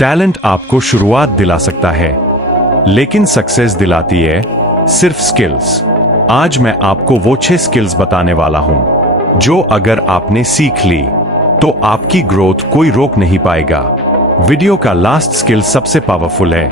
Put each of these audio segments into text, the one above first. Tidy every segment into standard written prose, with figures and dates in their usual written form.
Talent आपको शुरुआत दिला सकता है, लेकिन सक्सेस दिलाती है सिर्फ स्किल्स। आज मैं आपको वो 6 स्किल्स बताने वाला हूं जो अगर आपने सीख ली तो आपकी ग्रोथ कोई रोक नहीं पाएगा। वीडियो का लास्ट स्किल सबसे पावरफुल है।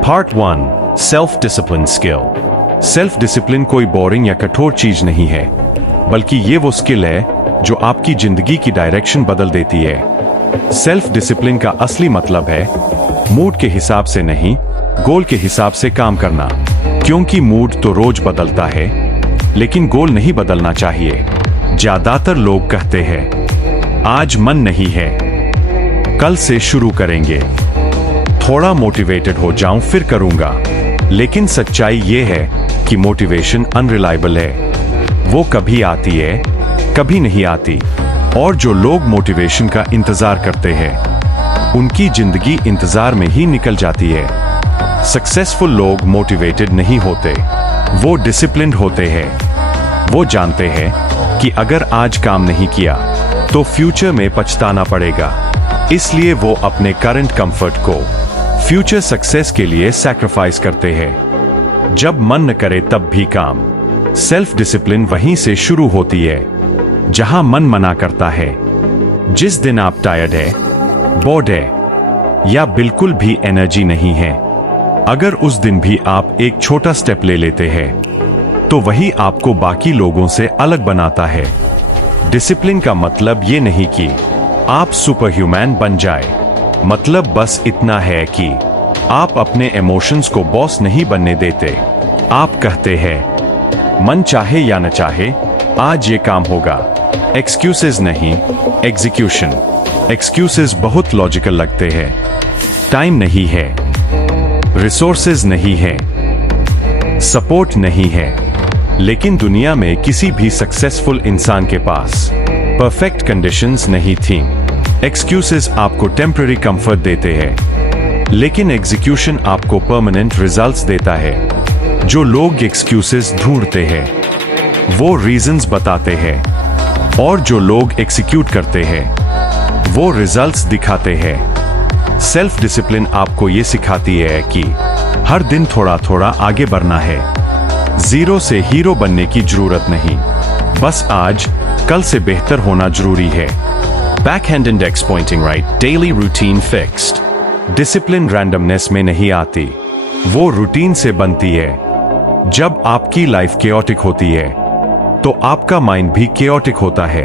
Part 1, self discipline skill. Self discipline कोई बोरिंग या कठोर चीज नहीं है, बल्कि ये वो स्किल है जो आपकी जिंदगी की डायरेक्शन बदल देती है। सेल्फ डिसिप्लिन का असली मतलब है मूड के हिसाब से नहीं, गोल के हिसाब से काम करना। क्योंकि मूड तो रोज बदलता है, लेकिन गोल नहीं बदलना चाहिए। ज्यादातर लोग कहते हैं आज मन नहीं है, कल से शुरू करेंगे, थोड़ा मोटिवेटेड हो जाऊं फिर करूंगा। लेकिन सच्चाई ये है कि मोटिवेशन अनरिलायबल है। वो कभी आती है, कभी नहीं आती। और जो लोग मोटिवेशन का इंतजार करते हैं उनकी जिंदगी इंतजार में ही निकल जाती है। सक्सेसफुल लोग मोटिवेटेड नहीं होते, वो डिसिप्लिन्ड होते हैं। वो जानते हैं कि अगर आज काम नहीं किया तो फ्यूचर में पछताना पड़ेगा, इसलिए वो अपने करंट कंफर्ट को फ्यूचर सक्सेस के लिए सैक्रिफाइस करते हैं। जब मन न करे तब भी काम। सेल्फ डिसिप्लिन वहीं से शुरू होती है जहां मन मना करता है। जिस दिन आप टायर्ड है, बोर्ड है या बिल्कुल भी एनर्जी नहीं है, अगर उस दिन भी आप एक छोटा स्टेप ले लेते हैं तो वही आपको बाकी लोगों से अलग बनाता है। डिसिप्लिन का मतलब ये नहीं कि आप सुपर ह्यूमन बन जाए, मतलब बस इतना है कि आप अपने इमोशंस को बॉस नहीं बनने देते। आप कहते हैं मन चाहे या न चाहे आज ये काम होगा। एक्सक्यूजेस नहीं, एग्जीक्यूशन। एक्सक्यूजेस बहुत लॉजिकल लगते हैं। टाइम नहीं है, रिसोर्सेज नहीं है, सपोर्ट नहीं है, लेकिन दुनिया में किसी भी सक्सेसफुल इंसान के पास परफेक्ट कंडीशंस नहीं थी। एक्सक्यूजेस आपको टेम्पररी कंफर्ट देते हैं, लेकिन एग्जीक्यूशन आपको परमानेंट रिजल्ट्स देता है। जो लोग एक्सक्यूजेस ढूंढते हैं वो रीजंस बताते हैं, और जो लोग एग्जीक्यूट करते हैं वो रिजल्ट्स दिखाते हैं। सेल्फ डिसिप्लिन आपको ये सिखाती है कि हर दिन थोड़ा थोड़ा आगे बढ़ना है। जीरो से हीरो बनने की जरूरत नहीं, बस आज कल से बेहतर होना जरूरी है। Backhand index pointing right, daily routine fixed. Discipline randomness में नहीं आती, वो रूटीन से बनती है। जब आपकी लाइफ केओटिक होती है तो आपका माइंड भी केओटिक होता है।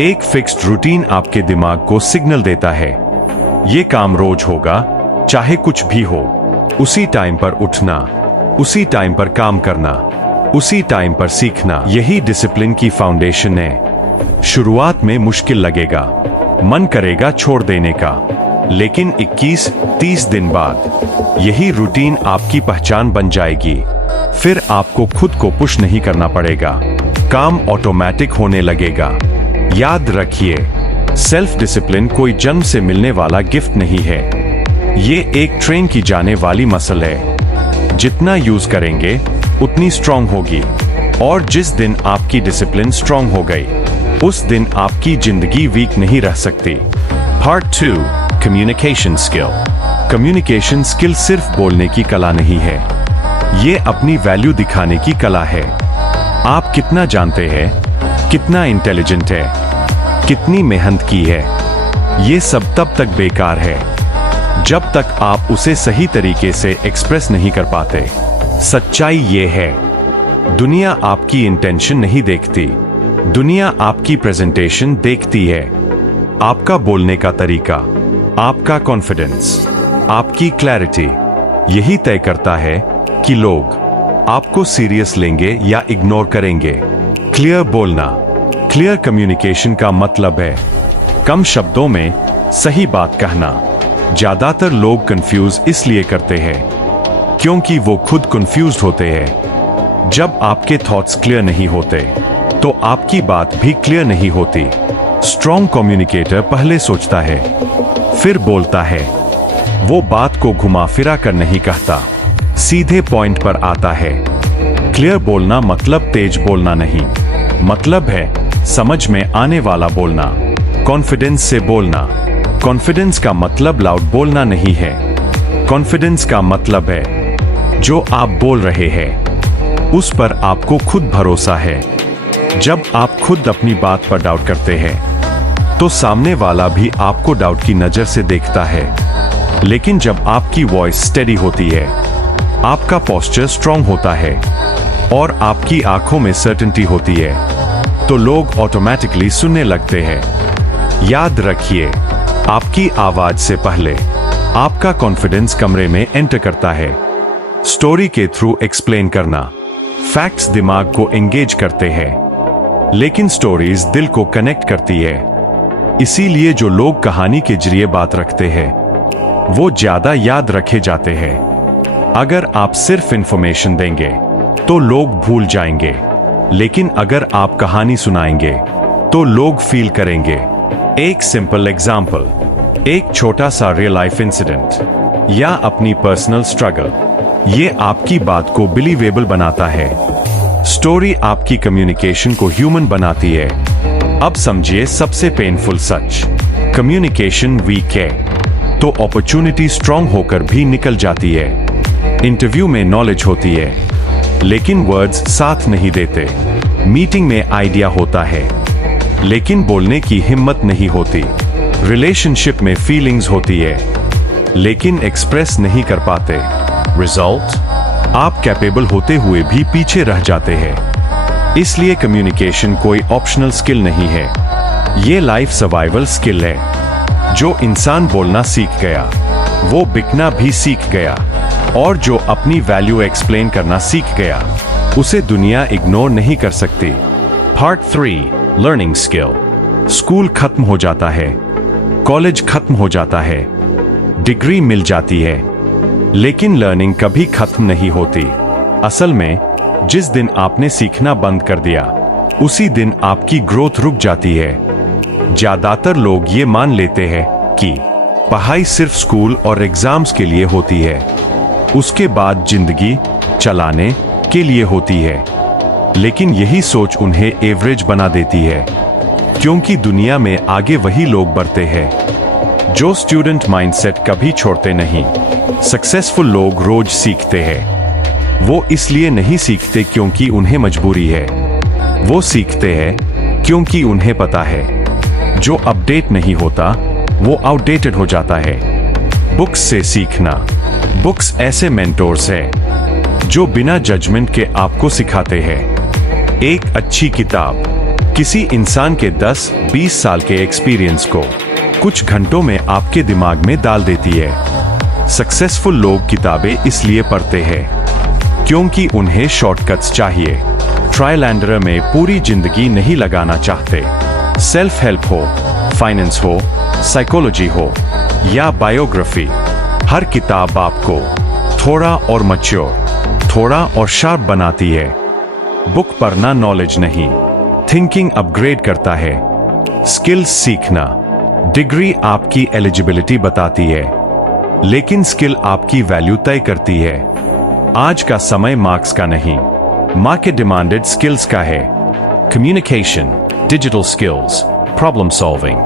एक फिक्स्ड रूटीन आपके दिमाग को सिग्नल देता है ये काम रोज होगा, चाहे कुछ भी हो। उसी टाइम पर उठना, उसी टाइम पर काम करना, उसी टाइम पर सीखना, यही डिसिप्लिन की फाउंडेशन है। शुरुआत में मुश्किल लगेगा, मन करेगा छोड़ देने का, लेकिन 21-30 दिन बाद यही रूटीन आपकी पहचान बन जाएगी। फिर आपको खुद को पुश नहीं करना पड़ेगा, काम ऑटोमेटिक होने लगेगा। याद रखिए, सेल्फ डिसिप्लिन कोई जन्म से मिलने वाला गिफ्ट नहीं है, ये एक ट्रेन की जाने वाली मसल है। जितना यूज करेंगे उतनी स्ट्रांग होगी, और जिस दिन आपकी डिसिप्लिन स्ट्रांग हो गई उस दिन आपकी जिंदगी वीक नहीं रह सकती। Part 2, communication skill. Communication skill सिर्फ बोलने की कला नहीं है, ये अपनी वैल्यू दिखाने की कला है। आप कितना जानते हैं, कितना इंटेलिजेंट है, कितनी मेहनत की है, ये सब तब तक बेकार है जब तक आप उसे सही तरीके से एक्सप्रेस नहीं कर पाते। सच्चाई ये है, दुनिया आपकी इंटेंशन नहीं देखती, दुनिया आपकी प्रेजेंटेशन देखती है। आपका बोलने का तरीका, आपका कॉन्फिडेंस, आपकी क्लैरिटी, यही तय करता है कि लोग आपको सीरियस लेंगे या इग्नोर करेंगे। क्लियर बोलना, क्लियर कम्युनिकेशन का मतलब है कम शब्दों में सही बात कहना। ज्यादातर लोग कंफ्यूज इसलिए करते हैं क्योंकि वो खुद कंफ्यूज्ड होते हैं। जब आपके थॉट्स क्लियर नहीं होते तो आपकी बात भी क्लियर नहीं होती। स्ट्रॉन्ग कम्युनिकेटर पहले सोचता है फिर बोलता है, वो बात को घुमा फिरा कर नहीं कहता, सीधे पॉइंट पर आता है। क्लियर बोलना मतलब तेज बोलना नहीं, मतलब है समझ में आने वाला बोलना, कॉन्फिडेंस से बोलना। कॉन्फिडेंस का मतलब लाउड बोलना नहीं है। कॉन्फिडेंस का मतलब है जो आप बोल रहे हैं उस पर आपको खुद भरोसा है। जब आप खुद अपनी बात पर डाउट करते हैं तो सामने वाला भी आपको डाउट की नजर से देखता है। लेकिन जब आपकी वॉइस स्टेडी होती है, आपका पोस्चर स्ट्रांग होता है और आपकी आंखों में सर्टेनिटी होती है, तो लोग ऑटोमेटिकली सुनने लगते हैं। याद रखिए, आपकी आवाज से पहले आपका कॉन्फिडेंस कमरे में एंटर करता है। स्टोरी के थ्रू एक्सप्लेन करना, फैक्ट्स दिमाग को एंगेज करते हैं, लेकिन स्टोरीज दिल को कनेक्ट करती है। इसीलिए जो लोग कहानी के जरिए बात रखते हैं वो ज्यादा याद रखे जाते हैं। अगर आप सिर्फ इंफॉर्मेशन देंगे तो लोग भूल जाएंगे, लेकिन अगर आप कहानी सुनाएंगे तो लोग फील करेंगे। एक सिंपल एग्जाम्पल, एक छोटा सा रियल लाइफ इंसिडेंट या अपनी पर्सनल स्ट्रगल, ये आपकी बात को बिलीवेबल बनाता है। स्टोरी आपकी कम्युनिकेशन को ह्यूमन बनाती है। अब समझिए सबसे पेनफुल सच, कम्युनिकेशन वीक है तो अपॉर्चुनिटी स्ट्रांग होकर भी निकल जाती है। इंटरव्यू में नॉलेज होती है लेकिन वर्ड्स साथ नहीं देते। मीटिंग में आइडिया होता है लेकिन बोलने की हिम्मत नहीं होती। रिलेशनशिप में फीलिंग्स होती है लेकिन एक्सप्रेस नहीं कर पाते। रिजल्ट, आप कैपेबल होते हुए भी पीछे रह जाते हैं। इसलिए कम्युनिकेशन कोई ऑप्शनल स्किल नहीं है, ये लाइफ सर्वाइवल स्किल है। जो इंसान बोलना सीख गया वो बिकना भी सीख गया, और जो अपनी वैल्यू एक्सप्लेन करना सीख गया उसे दुनिया इग्नोर नहीं कर सकती। Part 3, learning skill. स्कूल खत्म हो जाता है, कॉलेज खत्म हो जाता है, डिग्री मिल जाती है, लेकिन लर्निंग कभी खत्म नहीं होती। असल में जिस दिन आपने सीखना बंद कर दिया उसी दिन आपकी ग्रोथ रुक जाती है। ज्यादातर लोग ये मान लेते हैं कि पढ़ाई सिर्फ स्कूल और एग्जाम्स के लिए होती है, उसके बाद जिंदगी चलाने के लिए होती है। लेकिन यही सोच उन्हें एवरेज बना देती है, क्योंकि दुनिया में आगे वही लोग बढ़ते हैं जो स्टूडेंट माइंडसेट कभी छोड़ते नहीं। सक्सेसफुल लोग रोज सीखते हैं। वो इसलिए नहीं सीखते क्योंकि उन्हें मजबूरी है, वो सीखते हैं क्योंकि उन्हें पता है जो अपडेट नहीं होता वो आउटडेटेड हो जाता है। बुक्स से सीखना। बुक्स ऐसे मेंटोर्स हैं जो बिना जजमेंट के आपको सिखाते हैं। एक अच्छी किताब किसी इंसान के 10-20 साल के एक्सपीरियंस को कुछ घंटों में आपके दिमाग में डाल देती है। सक्सेसफुल लोग किताबें इसलिए पढ़ते हैं क्योंकि उन्हें शॉर्टकट्स चाहिए। ट्रायल एंड एरर में पूरी जिंदगी नहीं लगाना चाहते। सेल्फ हेल्प हो, फाइनेंस हो, साइकोलॉजी हो या बायोग्राफी, हर किताब आपको थोड़ा और मैच्योर, थोड़ा और शार्प बनाती है। बुक पढ़ना नॉलेज नहीं, थिंकिंग अपग्रेड करता है। स्किल्स सीखना। डिग्री आपकी एलिजिबिलिटी बताती है, लेकिन स्किल आपकी वैल्यू तय करती है। आज का समय मार्क्स का नहीं, मार्केट डिमांडेड स्किल्स का है। Communication, digital skills, problem solving,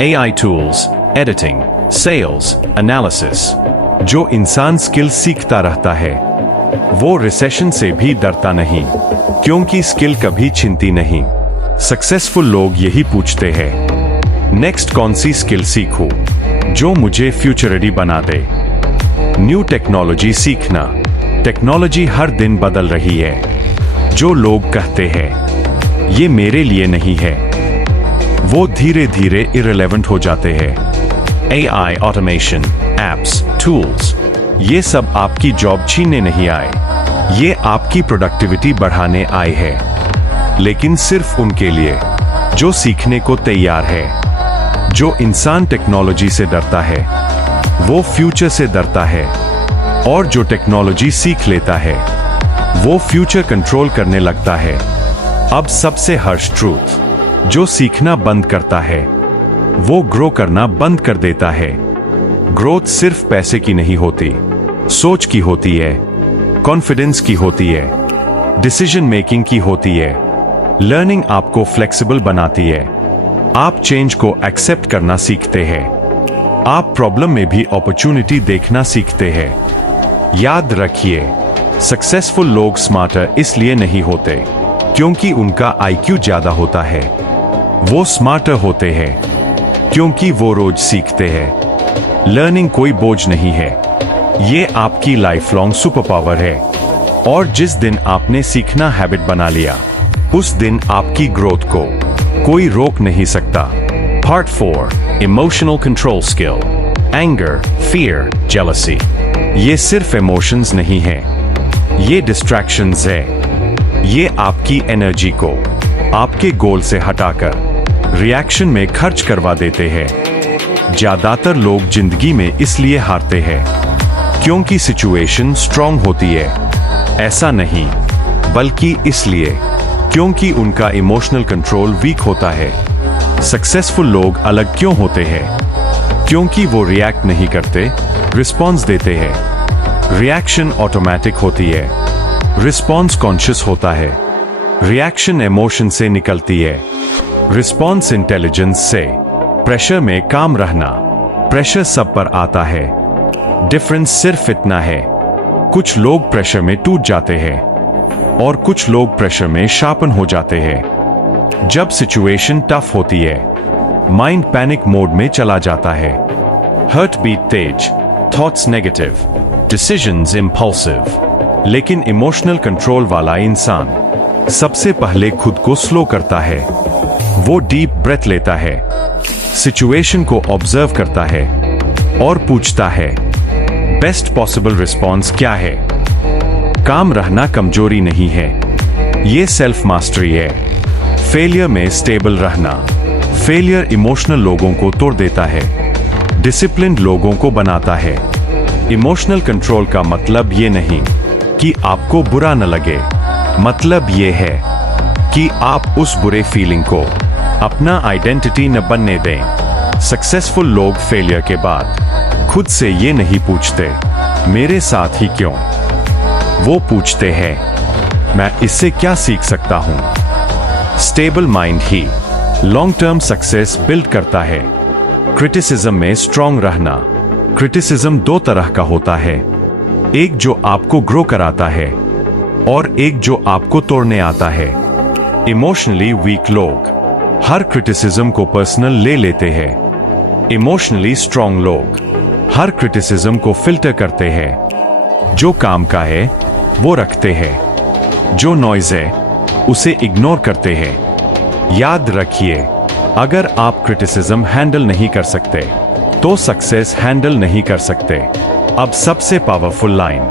AI tools, editing, sales, analysis. जो इंसान स्किल सीखता रहता है वो रिसेशन से भी डरता नहीं, क्योंकि स्किल कभी छिनती नहीं। सक्सेसफुल लोग यही पूछते हैं, नेक्स्ट कौन सी स्किल सीखूं जो मुझे फ्यूचर रेडी बना दे। न्यू टेक्नोलॉजी सीखना। टेक्नोलॉजी हर दिन बदल रही है। जो लोग कहते हैं ये मेरे लिए नहीं है, वो धीरे धीरे इररिलेवेंट हो जाते हैं। AI, ऑटोमेशन, एप्स, टूल्स, ये सब आपकी जॉब छीनने नहीं आए, ये आपकी प्रोडक्टिविटी बढ़ाने आए हैं, लेकिन सिर्फ उनके लिए जो सीखने को तैयार है। जो इंसान टेक्नोलॉजी से डरता है वो फ्यूचर से डरता है, और जो टेक्नोलॉजी सीख लेता है वो फ्यूचर कंट्रोल करने लगता है। अब सबसे हर्ष ट्रूथ, जो सीखना बंद करता है वो ग्रो करना बंद कर देता है। ग्रोथ सिर्फ पैसे की नहीं होती, सोच की होती है, कॉन्फिडेंस की होती है, डिसीजन मेकिंग की होती है। लर्निंग आपको फ्लेक्सिबल बनाती है। आप चेंज को एक्सेप्ट करना सीखते हैं। आप प्रॉब्लम में भी अपॉर्चुनिटी देखना सीखते हैं। याद रखिए, सक्सेसफुल लोग स्मार्टर इसलिए नहीं होते क्योंकि उनका आईक्यू ज्यादा होता है। वो स्मार्टर होते हैं क्योंकि वो रोज सीखते हैं। लर्निंग कोई बोझ नहीं है, ये आपकी लाइफ लॉन्ग सुपर पावर है। और जिस दिन आपने सीखना हैबिट बना लिया, उस दिन आपकी ग्रोथ को कोई रोक नहीं सकता। Part 4. Emotional control skill. Anger, fear, jealousy. ये सिर्फ इमोशंस नहीं है, ये डिस्ट्रैक्शंस है। ये आपकी एनर्जी को आपके गोल से हटाकर रिएक्शन में खर्च करवा देते हैं। ज्यादातर लोग जिंदगी में इसलिए हारते हैं क्योंकि सिचुएशन स्ट्रांग होती है। ऐसा नहीं, बल्कि इसलिए क्योंकि उनका इमोशनल कंट्रोल वीक होता है। सक्सेसफुल लोग अलग क्यों होते हैं? क्योंकि वो रिएक्ट नहीं करते, रिस्पॉन्स देते हैं। रिएक्शन ऑटोमेटिक होती है, रिस्पॉन्स कॉन्शियस होता है। रिएक्शन इमोशन से निकलती है, रिस्पॉन्स इंटेलिजेंस से। प्रेशर में काम रहना, प्रेशर सब पर आता है। डिफरेंस सिर्फ इतना है, कुछ लोग प्रेशर में टूट जाते हैं और कुछ लोग प्रेशर में शार्पन हो जाते हैं। जब सिचुएशन टफ होती है, माइंड पैनिक मोड में चला जाता है। Heart beat तेज, thoughts negative, decisions impulsive. लेकिन इमोशनल कंट्रोल वाला इंसान सबसे पहले खुद को स्लो करता है। वो डीप ब्रेथ लेता है, सिचुएशन को ऑब्जर्व करता है और पूछता है, बेस्ट पॉसिबल रिस्पॉन्स क्या है? काम रहना कमजोरी नहीं है, ये सेल्फ मास्टरी है। फेलियर में स्टेबल रहना, फेलियर इमोशनल लोगों को तोड़ देता है, डिसिप्लिन्ड लोगों को बनाता है। इमोशनल कंट्रोल का मतलब ये नहीं कि आपको बुरा न लगे, मतलब ये है कि आप उस बुरे फीलिंग को अपना आइडेंटिटी न बनने दें। सक्सेसफुल लोग फेलियर के बाद खुद से ये नहीं पूछते, मेरे साथ ही क्यों? वो पूछते हैं, मैं इससे क्या सीख सकता हूं? स्टेबल माइंड ही लॉन्ग टर्म सक्सेस बिल्ड करता है। क्रिटिसिज्म में स्ट्रांग रहना। क्रिटिसिज्म दो तरह का होता है, एक जो आपको ग्रो कराता है और एक जो आपको तोड़ने आता है। इमोशनली वीक लोग हर क्रिटिसिज्म को पर्सनल ले लेते हैं। इमोशनली स्ट्रांग लोग हर क्रिटिसिज्म को फिल्टर करते हैं। जो काम का है वो रखते हैं, जो नॉइज है उसे इग्नोर करते हैं। याद रखिए, अगर आप क्रिटिसिज्म हैंडल नहीं कर सकते तो सक्सेस हैंडल नहीं कर सकते। अब सबसे powerful line,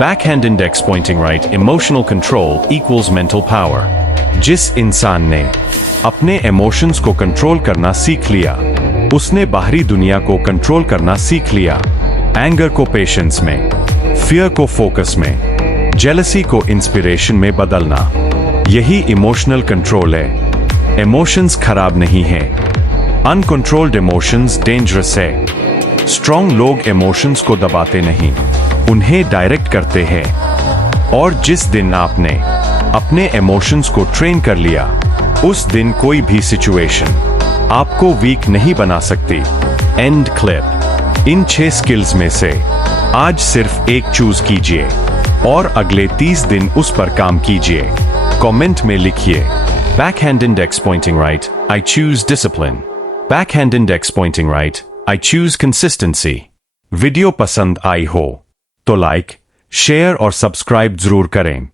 Backhand index pointing right, emotional control equals mental power. जिस इंसान ने अपने इमोशंस को कंट्रोल करना सीख लिया, उसने बाहरी दुनिया को कंट्रोल करना सीख लिया। एंगर को पेशेंस में, फियर को फोकस में, जेलसी को इंस्पिरेशन में बदलना, यही इमोशनल कंट्रोल है। इमोशंस खराब नहीं है, अनकंट्रोल्ड इमोशंस डेंजरस है। स्ट्रांग लोग इमोशंस को दबाते नहीं, उन्हें डायरेक्ट करते हैं। और जिस दिन आपने अपने इमोशंस को ट्रेन कर लिया, उस दिन कोई भी सिचुएशन आपको वीक नहीं बना सकती। And clip. इन 6 स्किल्स में से आज सिर्फ एक चूज कीजिए और अगले 30 दिन उस पर काम कीजिए। कमेंट में लिखिए, Backhand index pointing right, I choose discipline. Backhand index pointing right, I choose consistency. Video पसंद आई हो तो लाइक, शेयर और सब्सक्राइब जरूर करें।